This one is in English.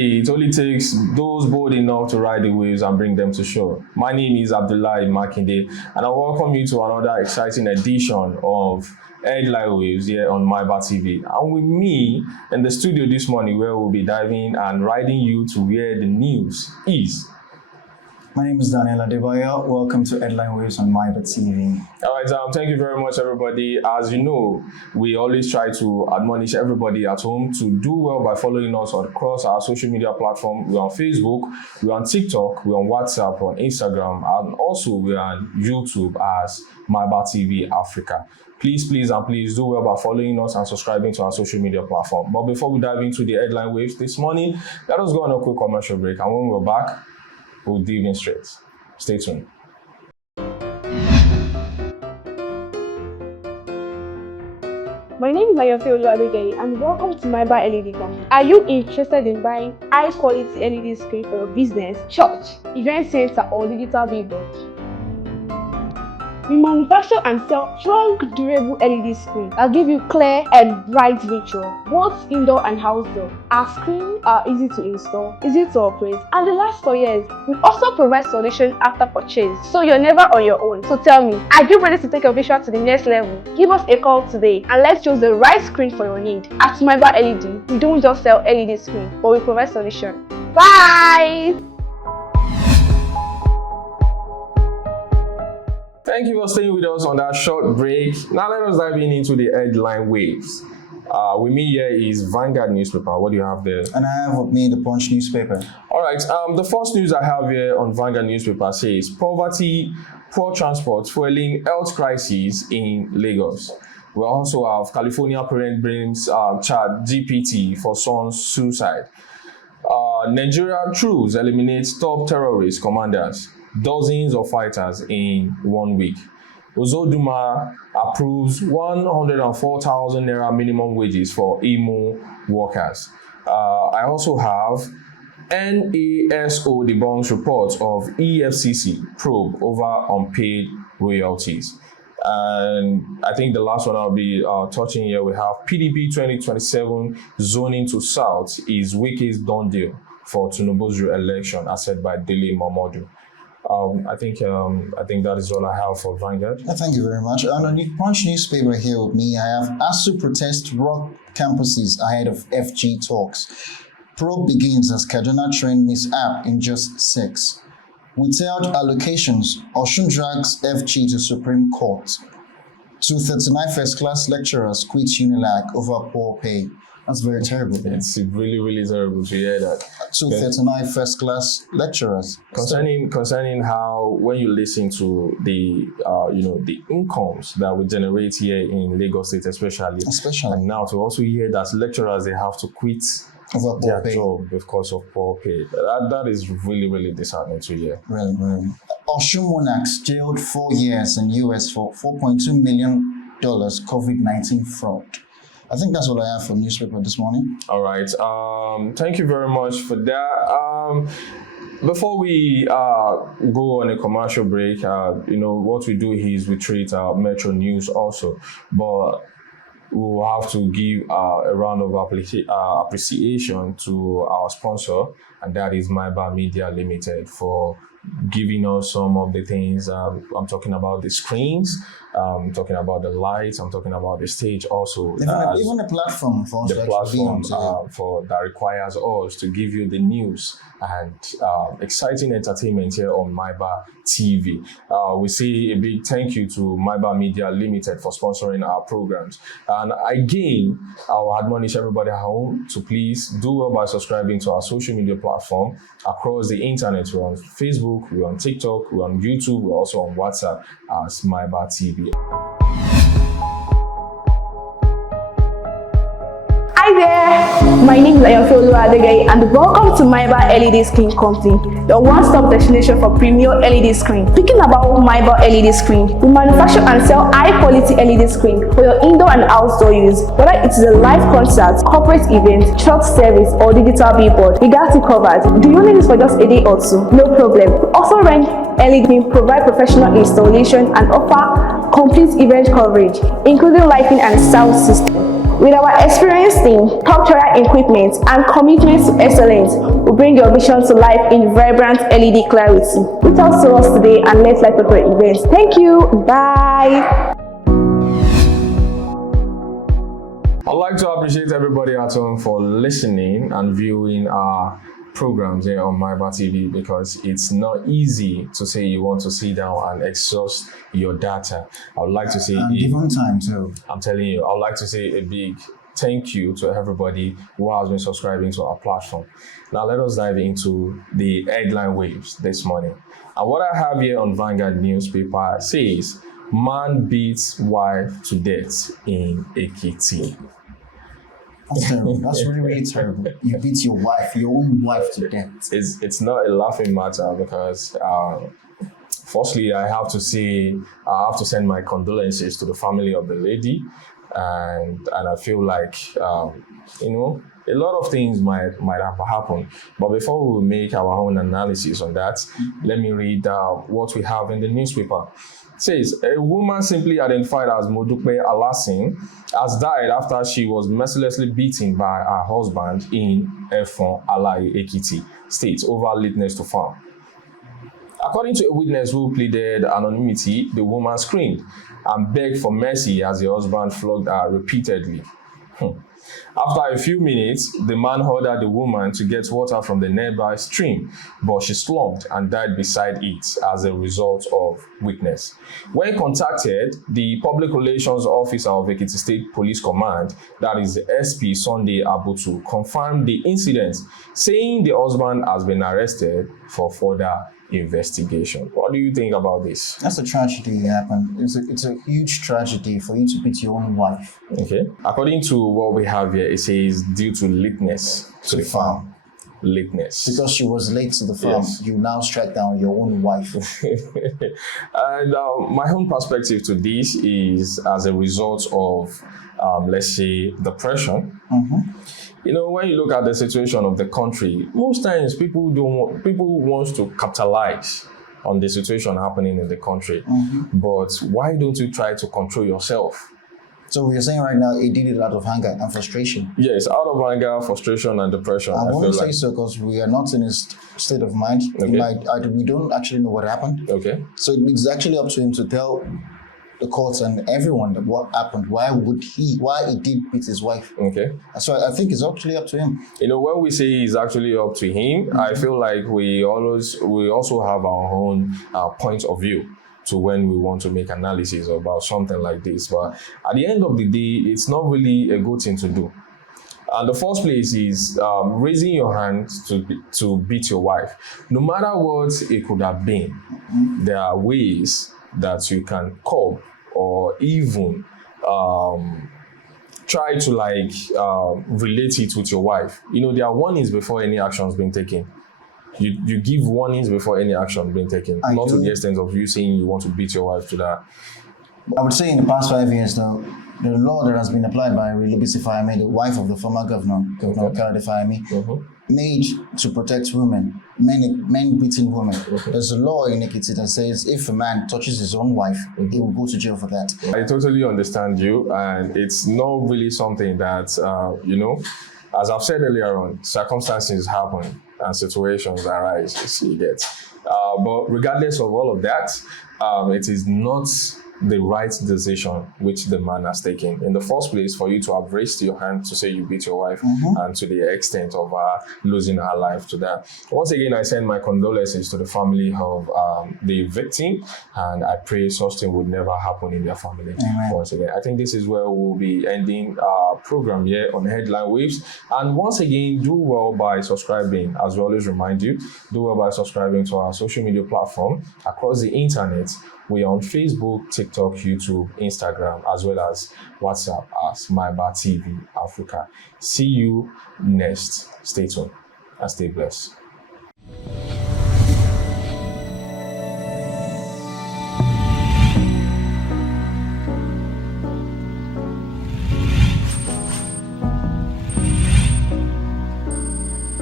it only takes those bold enough to ride the waves and bring them to shore. My name is Abdullahi Makinde, and I welcome you to another exciting edition of Headline Waves here on Myba TV. And with me in the studio this morning, where we'll be diving and riding you to where the news is. My name is Adebayo. Welcome to Headline Waves on Myba TV. All right, thank you very much, everybody. As you know, we always try to admonish everybody at home to do well by following us across our social media platform. We're on Facebook, we're on TikTok, we're on WhatsApp, on Instagram, and also we're on YouTube as Myba TV Africa. Please do well by following us and subscribing to our social media platform. But before we dive into the headline waves this morning, let us go on a quick commercial break. And when we're back, we'll dive in straight. Stay tuned. My name is Adebayo and welcome to Myba LED Company. Are you interested in buying high quality LED screen for your business, church, event center, or digital billboard? We manufacture and sell strong, durable LED screens that give you clear and bright visual, both indoor and outdoor. Our screens are easy to install, easy to operate, and they last for years. We also provide solution after purchase, so you're never on your own. So tell me, are you ready to take your vision to the next level? Give us a call today and let's choose the right screen for your need. At Myba LED, we don't just sell LED screens, but we provide solution. Bye! Thank you for staying with us on that short break. Now let us dive into the headline waves. With me here is Vanguard newspaper. What do you have there? And I have with me the Punch newspaper. All right. The first news I have here on Vanguard newspaper says poverty, poor transport, fueling health crisis in Lagos. We also have California parent brings chat GPT for son's suicide. Nigeria troops eliminate top terrorist commanders. Dozens of fighters in 1 week. Ozoduma approves 104,000 naira minimum wages for Imo workers. I also have NASO debunks reports of EFCC probe over unpaid royalties. And I think the last one I'll be touching here, we have PDP 2027 zoning to South is Wike's done deal for Tinubu's re-election, as said by Dele Momodu. I think that is all I have for Vanguard. Thank you very much. On the Punch newspaper here with me, I have ASU protest rock campuses ahead of FG talks. Probe begins as Kaduna train mishap in just 6. Without allocations, Osun drags FG to Supreme Court. 239 first-class lecturers quit Unilag over poor pay. That's very terrible. It's really, really terrible to hear that. 239 first-class lecturers. Concerning how when you listen to the the incomes that we generate here in Lagos State, especially, and now to also hear that lecturers they have to quit over their job because of poor pay. That is really, really disheartening to hear. Really. Osun monarchs jailed 4 years in US for $4.2 million COVID-19 fraud. I think that's what I have for newspaper this morning. All right. Thank you very much for that. Before we go on a commercial break, what we do is we treat Metro News also, but we will have to give a round of appreciation to our sponsor, and that is Myba Media Limited, for giving us some of the things. I'm talking about the screens, I'm talking about the lights, I'm talking about the stage also. Even the platform for us that requires us to give you the news and exciting entertainment here on Myba TV. We say a big thank you to Myba Media Limited for sponsoring our programs. And again, I'll admonish everybody at home to please do well by subscribing to our social media platform across the internet. We're on Facebook, we're on TikTok, we're on YouTube, we're also on WhatsApp as Myba TV. Hi there, my name is Adebayo and welcome to Myba LED Screen Company, your one-stop destination for premier LED screen. Speaking about Myba LED Screen, we manufacture and sell high-quality LED screen for your indoor and outdoor use, whether it is a live concert, corporate event, church service, or digital billboard. We got you covered. Do you need this for just a day or two? No problem. We also rent LED, provide professional installation, and offer complete event coverage, including lighting and sound system. With our experienced team, top-tier equipment, and commitment to excellence, we bring your vision to life in vibrant LED clarity. Reach out to us today and let's light up your events. Thank you. Bye. I'd like to appreciate everybody at home for listening and viewing our programs here on MyBa TV, because it's not easy to say you want to sit down and exhaust your data. I would like to say different time too. I'm telling you, I would like to say a big thank you to everybody who has been subscribing to our platform. Now let us dive into the headline waves this morning. And what I have here on Vanguard newspaper says, man beats wife to death in Ekiti. That's terrible. That's really, really terrible. You beat your wife, your own wife, to death. It's not a laughing matter, because firstly, I have to send my condolences to the family of the lady, and I feel like a lot of things might have happened. But before we make our own analysis on that, let me read what we have in the newspaper. It says, a woman simply identified as Modupe Alasin has died after she was mercilessly beaten by her husband in Efon, Alai, Ekiti State over lateness to farm. According to a witness who pleaded anonymity, the woman screamed and begged for mercy as the husband flogged her repeatedly. After a few minutes, the man ordered the woman to get water from the nearby stream, but she slumped and died beside it as a result of weakness. When contacted, the public relations officer of Ekiti State Police Command, that is SP Sunday Abutu, confirmed the incident, saying the husband has been arrested for further investigation. What do you think about this? That's a tragedy happened. It's a huge tragedy for you to beat your own wife. Okay. According to what we have here, it says due to lateness to the farm. Lateness. Because she was late to the farm, yes. You now strike down your own wife. And my own perspective to this is as a result of, let's say, depression. When you look at the situation of the country, most times people want to capitalize on the situation happening in the country. But why don't you try to control yourself? So we're saying right now, it did it out of anger and frustration. Yes, out of anger, frustration, and depression. I won't say so because we are not in a state of mind. Okay. We don't actually know what happened. Okay. So it's actually up to him to tell the courts and everyone that what happened, why he did beat his wife. Okay. So I think it's actually up to him. When we say it's actually up to him, I feel like we also have our own point of view to when we want to make analysis about something like this. But at the end of the day, it's not really a good thing to do. And the first place is raising your hand to beat your wife. No matter what it could have been, there are ways that you can curb or even try to relate it with your wife. There are warnings before any action is being taken. You give warnings before any action being taken. Not to the extent of you saying you want to beat your wife to that. I would say in the past 5 years, though, the law that has been applied by Willoughby Fayemi, the wife of the former governor Kayode Fayemi, made to protect women, men beating women. There's a law in Ekiti that says if a man touches his own wife, he will go to jail for that. I totally understand you, and it's not really something that, as I've said earlier on, circumstances happen and situations arise, you get. But regardless of all of that, it is not the right decision which the man has taken. In the first place, for you to have raised your hand to say you beat your wife and to the extent of losing her life to that. Once again, I send my condolences to the family of the victim, and I pray such thing would never happen in their family. Once again, I think this is where we'll be ending our program here on Headline Waves. And once again, do well by subscribing. As we always remind you, do well by subscribing to our social media platform across the internet. We are on Facebook, TikTok, YouTube, Instagram, as well as WhatsApp as MyBa TV Africa. See you next. Stay tuned and stay blessed.